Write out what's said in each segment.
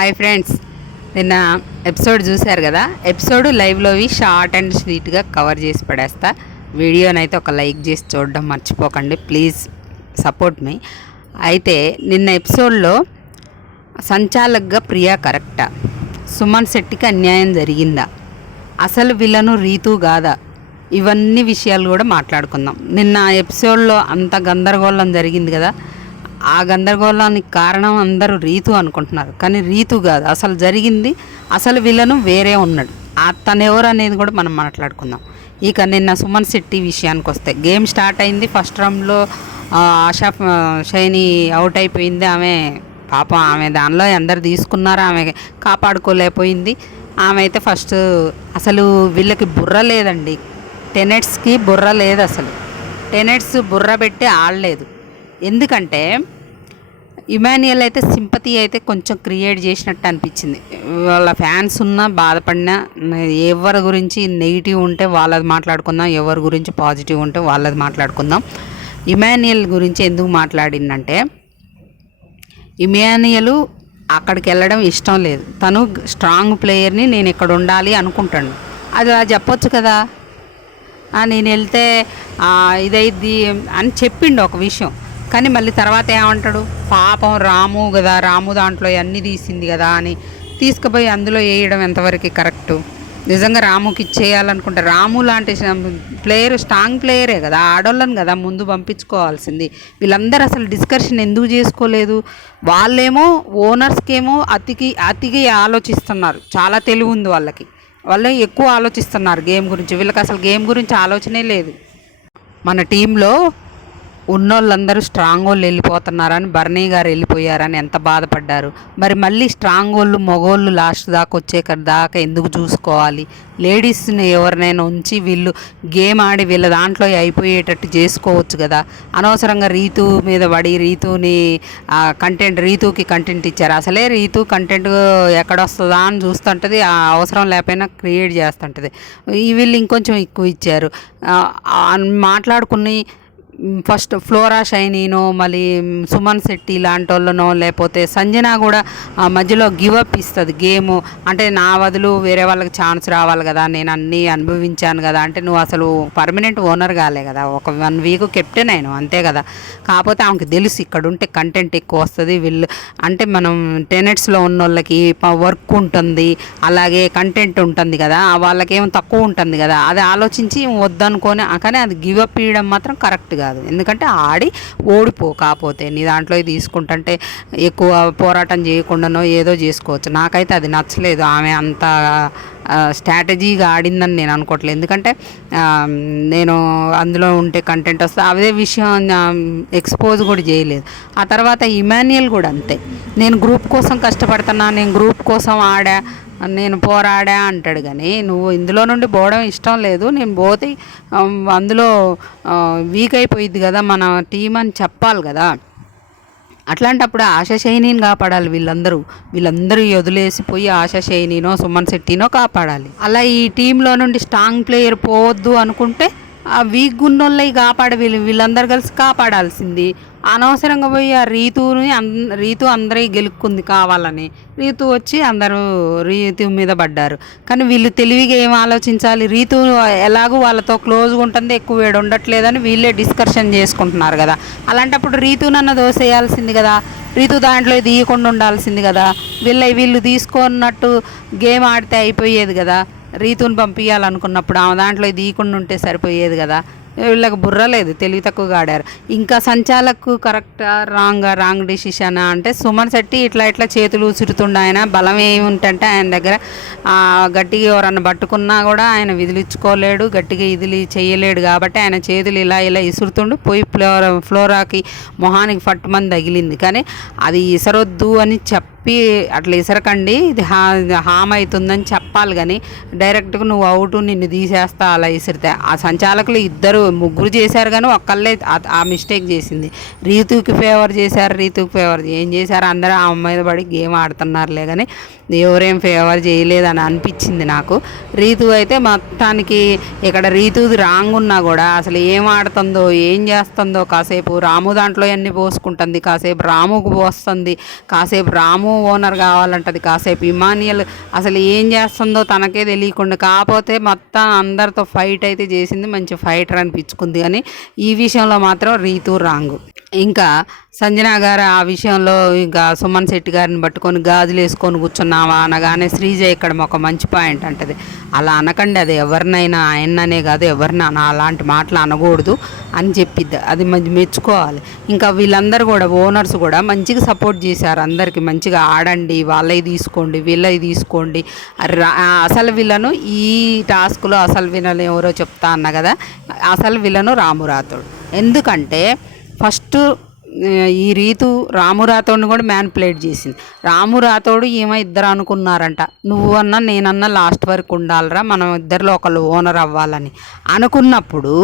Hi friends, నిన్న episode చూశారు కదా. ఎపిసోడ్ లైవ్లోవి షార్ట్ అండ్ స్వీట్గా కవర్ చేసి పడేస్తా. వీడియోనైతే ఒక లైక్ చేసి చూడడం మర్చిపోకండి ప్లీజ్, సపోర్ట్ మీ. అయితే నిన్న ఎపిసోడ్లో సంచాలక్గా ప్రియా కరెక్టా, సుమన్ శెట్టికి అన్యాయం జరిగిందా, అసలు విలను రీతు కాదా, ఇవన్నీ విషయాలు కూడా మాట్లాడుకుందాం. నిన్న ఎపిసోడ్లో అంత గందరగోళం జరిగింది కదా. ఆ గందరగోళానికి కారణం అందరూ రీతు అనుకుంటున్నారు, కానీ రీతు కాదు అసలు జరిగింది. అసలు విలను వేరే ఉన్నాడు. తను ఎవరు అనేది కూడా మనం మాట్లాడుకుందాం. ఇక నిన్న సుమన్ శెట్టి విషయానికి వస్తే, గేమ్ స్టార్ట్ అయింది. ఫస్ట్ రౌండ్లో ఆశా షైని అవుట్ అయిపోయింది. ఆమె పాపం, ఆమె దానిలో అందరు తీసుకున్నారు, ఆమె కాపాడుకోలేకపోయింది. ఆమె అయితే ఫస్ట్ అసలు వీళ్ళకి బుర్ర లేదండి, టెనెట్స్కి బుర్ర లేదు. అసలు టెనెట్స్ బుర్ర పెట్టి ఆడలేదు. ఎందుకంటే ఇమాన్యుయల్ అయితే సింపతి అయితే కొంచెం క్రియేట్ చేసినట్టు అనిపించింది. వాళ్ళ ఫ్యాన్స్ ఉన్నా బాధపడినా, ఎవరి గురించి నెగిటివ్ ఉంటే వాళ్ళది మాట్లాడుకుందాం, ఎవరి గురించి పాజిటివ్ ఉంటే వాళ్ళది మాట్లాడుకుందాం. ఇమాన్యుయల్ గురించి ఎందుకు మాట్లాడిందంటే, ఇమాన్యుయల్ అక్కడికి వెళ్ళడం ఇష్టం లేదు. తను స్ట్రాంగ్ ప్లేయర్ని, నేను ఇక్కడ ఉండాలి అనుకుంటాను. అది అలా చెప్పొచ్చు కదా, నేను వెళ్తే ఇదైద్ది అని చెప్పిండు ఒక విషయం. కానీ మళ్ళీ తర్వాత ఏమంటాడు, పాపం రాము కదా, రాము దాంట్లో అన్నీ తీసింది కదా అని తీసుకుపోయి అందులో వేయడం ఎంతవరకు కరెక్టు? నిజంగా రాముకి ఇచ్చేయాలనుకుంటే, రాము లాంటి ప్లేయర్ స్ట్రాంగ్ ప్లేయరే కదా, ఆడోళ్ళని కదా ముందు పంపించుకోవాల్సింది. వీళ్ళందరూ అసలు డిస్కషన్ ఎందుకు చేసుకోలేదు? వాళ్ళేమో ఓనర్స్కేమో అతికి ఆలోచిస్తున్నారు. చాలా తెలివి ఉంది వాళ్ళకి, వాళ్ళు ఎక్కువ ఆలోచిస్తున్నారు గేమ్ గురించి. వీళ్ళకి అసలు గేమ్ గురించి ఆలోచనే లేదు. మన టీంలో ఉన్నోళ్ళందరూ స్ట్రాంగ్ వాళ్ళు వెళ్ళిపోతున్నారని, బర్నీ గారు వెళ్ళిపోయారని ఎంత బాధపడ్డారు. మరి మళ్ళీ స్ట్రాంగ్ వాళ్ళు మగోళ్ళు లాస్ట్ దాకా దాకా ఎందుకు చూసుకోవాలి? లేడీస్ని ఎవరినైనా ఉంచి వీళ్ళు గేమ్ ఆడి వీళ్ళ దాంట్లో అయిపోయేటట్టు చేసుకోవచ్చు కదా. అనవసరంగా రీతు మీద పడి రీతుకి కంటెంట్ ఇచ్చారు. అసలే రీతు కంటెంట్ ఎక్కడొస్తుందా అని చూస్తుంటుంది, అవసరం లేకపోయినా క్రియేట్ చేస్తుంటుంది. వీళ్ళు ఇంకొంచెం ఎక్కువ ఇచ్చారు. మాట్లాడుకుని ఫస్ట్ ఫ్లోరా షైనీనో, మళ్ళీ సుమన్ శెట్టి లాంటి వాళ్ళనో, లేకపోతే సంజన కూడా మధ్యలో గివప్ ఇస్తుంది గేము. అంటే నా బదులు వేరే వాళ్ళకి ఛాన్స్ రావాలి కదా, నేను అన్నీ అనుభవించాను కదా. అంటే నువ్వు అసలు పర్మనెంట్ ఓనర్ కాలే కదా, ఒక 1 వీక్ కెప్టెన్ అయినా అంతే కదా. కాకపోతే ఆమెకు తెలుసు ఇక్కడ ఉంటే కంటెంట్ ఎక్కువ వస్తుంది. వీళ్ళు అంటే మనం టెనెట్స్లో ఉన్న వాళ్ళకి వర్క్ ఉంటుంది, అలాగే కంటెంట్ ఉంటుంది కదా, వాళ్ళకేమో తక్కువ ఉంటుంది కదా. అది ఆలోచించి వద్దనుకొని, కానీ అది గివప్ ఇవ్వడం మాత్రం కరెక్ట్ కాదు. ఎందుకంటే ఆడి కాకపోతే నీ దాంట్లో తీసుకుంటుంటే ఎక్కువ పోరాటం చేయకుండానో ఏదో చేసుకోవచ్చు. నాకైతే అది నచ్చలేదు. ఆమె అంత స్ట్రాటజీగా ఆడిందని నేను అనుకోవట్లేదు. ఎందుకంటే నేను అందులో ఉంటే కంటెంట్ వస్తే అదే విషయం ఎక్స్పోజ్ కూడా చేయలేదు. ఆ తర్వాత ఇమాన్యుయల్ కూడా అంతే, నేను గ్రూప్ కోసం కష్టపడుతున్నా, నేను గ్రూప్ కోసం నేను పోరాడా అంటాడు. కానీ నువ్వు ఇందులో నుండి పోవడం ఇష్టం లేదు, నేను పోతే అందులో వీక్ అయిపోయింది కదా మన టీం అని చెప్పాలి కదా. అట్లాంటప్పుడు ఆశా షైనీని కాపాడాలి. వీళ్ళందరూ వదిలేసిపోయి ఆశా షైనీనో సుమన్ శెట్టినో కాపాడాలి. అలా ఈ టీంలో నుండి స్ట్రాంగ్ ప్లేయర్ పోవద్దు అనుకుంటే ఆ వీక్ ఉన్నోళ్ళవి వీళ్ళందరూ కలిసి కాపాడాల్సింది. అనవసరంగా పోయి ఆ రీతు అందరూ గెలుక్కుంది కావాలని. రీతు వచ్చి అందరూ రీతు మీద పడ్డారు. కానీ వీళ్ళు తెలివిగా ఏం ఆలోచించాలి? రీతు ఎలాగూ వాళ్ళతో క్లోజ్గా ఉంటుంది, ఎక్కువ వేడి ఉండట్లేదని వీళ్ళే డిస్కషన్ చేసుకుంటున్నారు కదా. అలాంటప్పుడు రీతునన్న దోసేయాల్సింది కదా, రీతు దాంట్లో తీయకుండా ఉండాల్సింది కదా. వీళ్ళు తీసుకున్నట్టు గేమ్ ఆడితే అయిపోయేది కదా. రీతుని పంపించాలనుకున్నప్పుడు ఆమె దాంట్లో తీయకుండా ఉంటే సరిపోయేది కదా. వీళ్ళకి బుర్ర లేదు, తెలివి తక్కువగా ఆడారు. ఇంకా సంచాలకు కరెక్టా రాంగ్ డెసిషనా అంటే, సుమన్ శెట్టి ఇట్లా చేతులు ఉసురుతుండ, ఆయన బలం ఏముంటే ఆయన దగ్గర గట్టిగా ఎవరన్నా పట్టుకున్నా కూడా ఆయన విదిలించుకోలేడు, గట్టిగా చేయలేడు. కాబట్టి ఆయన చేతులు ఇలా ఇసురుతుండు. పోయి ఫ్లోరాకి మొహానికి ఫట్టుమని తగిలింది. కానీ అది ఇసరొద్దు అని అట్లా ఇసరకండి, ఇది హామ్ అవుతుందని చెప్పాలి. కానీ డైరెక్ట్గా నువ్వు అవుట్, నిన్ను తీసేస్తా అలా ఇసిరితే. ఆ సంచాలకులు ముగ్గురు చేశారు, కానీ ఒక్కళ్ళే ఆ మిస్టేక్ చేసింది. రీతుకి ఫేవర్ ఏం చేశారు? అందరూ ఆ మీద పడి గేమ్ ఆడుతున్నారులే, కానీ ఎవరేం ఫేవర్ చేయలేదని అనిపించింది నాకు. రీతు అయితే మొత్తానికి ఇక్కడ రీతుది రాంగ్ ఉన్నా కూడా అసలు ఏం ఆడుతుందో ఏం చేస్తుందో, కాసేపు రాము దాంట్లో అన్నీ పోసుకుంటుంది, కాసేపు రాముకు పోస్తుంది, కాసేపు రాము రాము ఓనర్ కావాలంటది కాసేపు. ఇమానియల్ అసలు ఏం చేస్తుందో తనకే తెలియకుండా, కాకపోతే మొత్తం అందరితో ఫైట్ అయితే చేసింది, మంచి ఫైటర్ అనిపించుకుంది. కానీ ఈ విషయంలో మాత్రం రీతు రాంగు. ఇంకా సంజన గారు ఆ విషయంలో ఇంకా సుమన్ శెట్టి గారిని పట్టుకొని గాజులు వేసుకొని కూర్చున్నావా అనగానే శ్రీజ ఇక్కడ ఒక మంచి పాయింట్ అంటది, అలా అనకండి, అది ఎవరినైనా ఆయననే కాదు ఎవరినైనా అలాంటి మాటలు అనకూడదు అని చెప్పిద్ది. అది మంచి మెచ్చుకోవాలి. ఇంకా వీళ్ళందరూ కూడా ఓనర్స్ కూడా మంచిగా సపోర్ట్ చేశారు అందరికీ, మంచిగా ఆడండి, వాళ్ళవి తీసుకోండి, వీళ్ళవి తీసుకోండి. అసలు వీళ్ళను ఈ టాస్క్లో అసలు వినలు ఎవరో చెప్తా అన్న కదా, అసలు వీళ్ళను రాము రాథోడ్. ఎందుకంటే ఫస్ట్ ఈ రీతు రాము రాథోడ్ని కూడా మ్యానిపులేట్ చేసింది. రాము రాథోడ్ ఈమె ఇద్దరు అనుకున్నారంట, నువ్వు అన్నా నేనన్నా లాస్ట్ వరకు ఉండాలిరా, మనం ఇద్దరిలో ఒకళ్ళు ఓనర్ అవ్వాలని అనుకున్నప్పుడు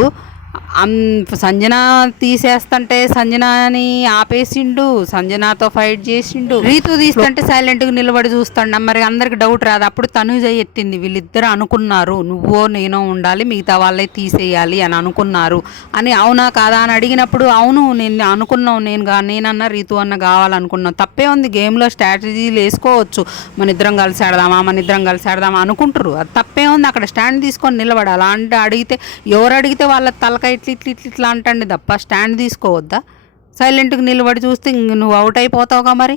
సంజన తీసేస్తంటే సంజనని ఆపేసిండు, సంజనతో ఫైట్ చేసిండు. రీతు తీస్తుంటే సైలెంట్గా నిలబడి చూస్తాడు. మరి అందరికి డౌట్ రాదు. అప్పుడు తనుజ ఎత్తింది, వీళ్ళిద్దరు అనుకున్నారు నువ్వో నేనో ఉండాలి, మిగతా వాళ్ళే తీసేయాలి అని అనుకున్నారు అని. అవునా కాదా అని అడిగినప్పుడు అవును నేను అనుకున్నావు, నేనన్నా రీతు అన్న కావాలనుకున్నావు. తప్పే ఉంది, గేమ్లో స్ట్రాటజీలు వేసుకోవచ్చు, మన ఇద్దరం కలిసి ఆడదామా అనుకుంటారు. అది తప్పే ఉంది, అక్కడ స్టాండ్ తీసుకొని నిలబడాలి. అలా అంటే అడిగితే ఎవరు అడిగితే వాళ్ళ తలక ఇట్లా అంటండి తప్ప స్టాండ్ తీసుకోవద్దా? సైలెంట్గా నిలబడి చూస్తే నువ్వు అవుట్ అయిపోతావుగా. మరి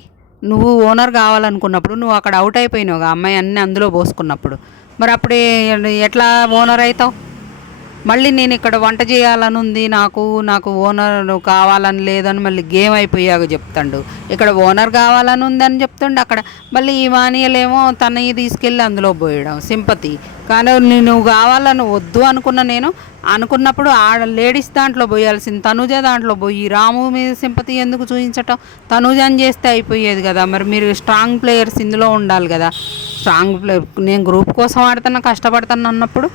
నువ్వు ఓనర్ కావాలనుకున్నప్పుడు నువ్వు అక్కడ అవుట్ అయిపోయినావుగా, అమ్మాయి అన్నీ అందులో పోసుకున్నప్పుడు. మరి అప్పుడే ఎట్లా ఓనర్ అవుతావు? మళ్ళీ నేను ఇక్కడ వంట చేయాలని ఉంది, నాకు ఓనర్ కావాలని లేదని మళ్ళీ గేమ్ అయిపోయాక చెప్తాడు. ఇక్కడ ఓనర్ కావాలని ఉందని చెప్తుండే, అక్కడ మళ్ళీ ఈ మానియలేమో తనని తీసుకెళ్ళి అందులో పోయడం సింపతి. కానీ నువ్వు కావాలని వద్దు నేను అనుకున్నప్పుడు లేడీస్ దాంట్లో పోయాల్సింది, తనుజ దాంట్లో పోయి రాము మీద సింపతి ఎందుకు చూపించటం? తనుజని చేస్తే అయిపోయేది కదా. మరి మీరు స్ట్రాంగ్ ప్లేయర్స్ ఇందులో ఉండాలి కదా. స్ట్రాంగ్ ప్లేయర్ నేను గ్రూప్ కోసం ఆడుతున్నా, కష్టపడుతున్నా అన్నప్పుడు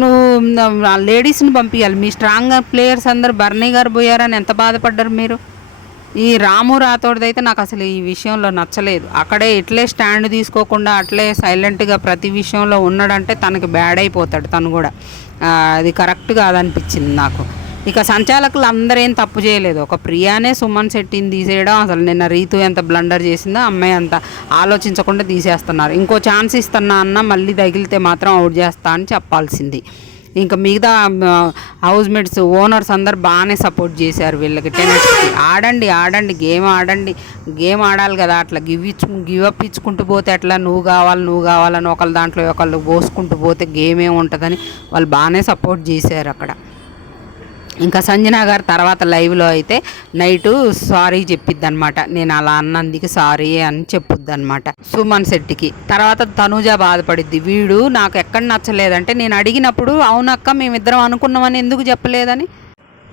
నువ్వు లేడీస్ని పంపించాలి. మీ స్ట్రాంగ్ ప్లేయర్స్ అందరు బర్నీ గారు పోయారని ఎంత బాధపడ్డారు మీరు. ఈ రాము రాథోడ్ది అయితే నాకు అసలు ఈ విషయంలో నచ్చలేదు. అక్కడే ఇట్లే స్టాండ్ తీసుకోకుండా అట్లే సైలెంట్గా ప్రతి విషయంలో ఉన్నాడంటే తనకి బ్యాడ్ అయిపోతాడు తను కూడా. అది కరెక్ట్ కాదనిపించింది నాకు. ఇక సంచాలకులు అందరూ ఏం తప్పు చేయలేదు. ఒక ప్రియానే సుమన్ శెట్టిని తీసేయడం, అసలు నిన్న రీతు ఎంత బ్లండర్ చేసిందో అమ్మాయి అంత ఆలోచించకుండా తీసేస్తున్నారు. ఇంకో ఛాన్స్ ఇస్తున్నా అన్న మళ్ళీ తగిలితే మాత్రం అవుట్ చేస్తా అని చెప్పాల్సింది. ఇంకా మిగతా హౌస్ మేట్స్ ఓనర్స్ అందరు బాగానే సపోర్ట్ చేశారు వీళ్ళకి. టెనెట్స్కి ఆడండి గేమ్ ఆడాలి కదా. అట్లా గివ్ అప్ ఇచ్చుకుంటూ పోతే అట్లా నువ్వు కావాలని ఒకళ్ళ దాంట్లో ఒకళ్ళు పోసుకుంటూ పోతే గేమ్ ఏముంటుందని వాళ్ళు బాగానే సపోర్ట్ చేశారు అక్కడ. ఇంకా సంజన గారు తర్వాత లైవ్లో అయితే నైటు సారీ చెప్పిద్ది అనమాట, నేను అలా అన్నందుకు సారీ అని చెప్పుద్ది అనమాట సుమన్ శెట్టికి. తర్వాత తనుజ బాధపడిద్ది, వీడు నాకు ఎక్కడ నచ్చలేదంటే నేను అడిగినప్పుడు అవునక్క మేమిద్దరం అనుకున్నామని ఎందుకు చెప్పలేదని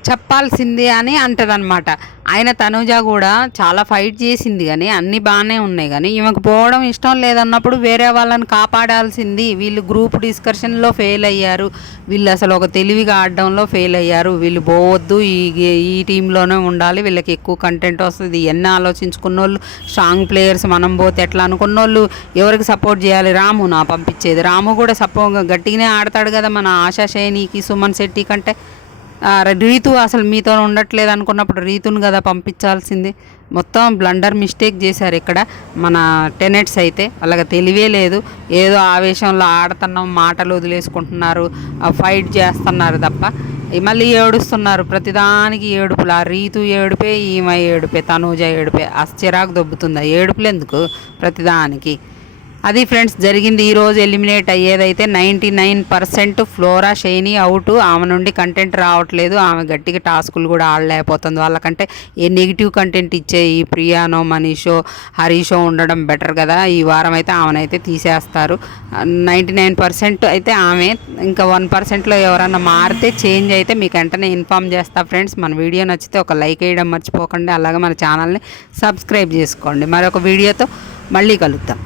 చెప్పాల్సింది అని అంటదనమాట. ఆయన తనుజ కూడా చాలా ఫైట్ చేసింది కానీ అన్నీ బాగానే ఉన్నాయి, కానీ ఈమెకు పోవడం ఇష్టం లేదన్నప్పుడు వేరే వాళ్ళని కాపాడాల్సింది. వీళ్ళు గ్రూప్ డిస్కషన్లో ఫెయిల్ అయ్యారు, వీళ్ళు అసలు ఒక తెలివిగా ఆడడంలో ఫెయిల్ అయ్యారు. వీళ్ళు పోవద్దు, ఈ టీంలోనే ఉండాలి, వీళ్ళకి ఎక్కువ కంటెంట్ వస్తుంది. ఎన్ని ఆలోచించుకున్న వాళ్ళు స్ట్రాంగ్ ప్లేయర్స్ మనం పోతే ఎట్లా అనుకున్న వాళ్ళు ఎవరికి సపోర్ట్ చేయాలి? రాము నా పంపించేది. రాము కూడా గట్టిగానే ఆడతాడు కదా మన ఆశా శైనికి సుమన్ శెట్టి కంటే. రీతు అసలు మీతో ఉండట్లేదు అనుకున్నప్పుడు రీతుని కదా పంపించాల్సింది. మొత్తం బ్లండర్ మిస్టేక్ చేశారు ఇక్కడ మన టెనెట్స్ అయితే. అలాగ తెలివే లేదు, ఏదో ఆవేశంలో ఆడుతున్నాం, మాటలు వదిలేసుకుంటున్నారు, ఫైట్ చేస్తున్నారు తప్ప మళ్ళీ ఏడుస్తున్నారు. ప్రతిదానికి ఏడుపులు. ఆ రీతు ఏడుపే, ఈమె ఏడుపే, తనూజ ఏడుపే. చిరాకు దొబ్బుతుంది ఏడుపులు ఎందుకు ప్రతిదానికి. అది ఫ్రెండ్స్ జరిగింది. ఈరోజు ఎలిమినేట్ అయ్యేదైతే 99% ఫ్లోరా షైనీ అవుట్. ఆమె నుండి కంటెంట్ రావట్లేదు, ఆమె గట్టిగా టాస్కులు కూడా ఆడలేకపోతుంది. వాళ్ళకంటే ఏ నెగిటివ్ కంటెంట్ ఇచ్చే ఈ ప్రియానో మనీషో హరీషో ఉండడం బెటర్ కదా. ఈ వారం అయితే ఆమెనైతే తీసేస్తారు. 99% అయితే ఆమె. ఇంకా 1%లో ఎవరన్నా మారితే చేంజ్ అయితే మీకు వెంటనే ఇన్ఫామ్ చేస్తా ఫ్రెండ్స్. మన వీడియో నచ్చితే ఒక లైక్ వేయడం మర్చిపోకండి. అలాగే మన ఛానల్ని సబ్స్క్రైబ్ చేసుకోండి. మరొక వీడియోతో మళ్ళీ కలుద్దాం.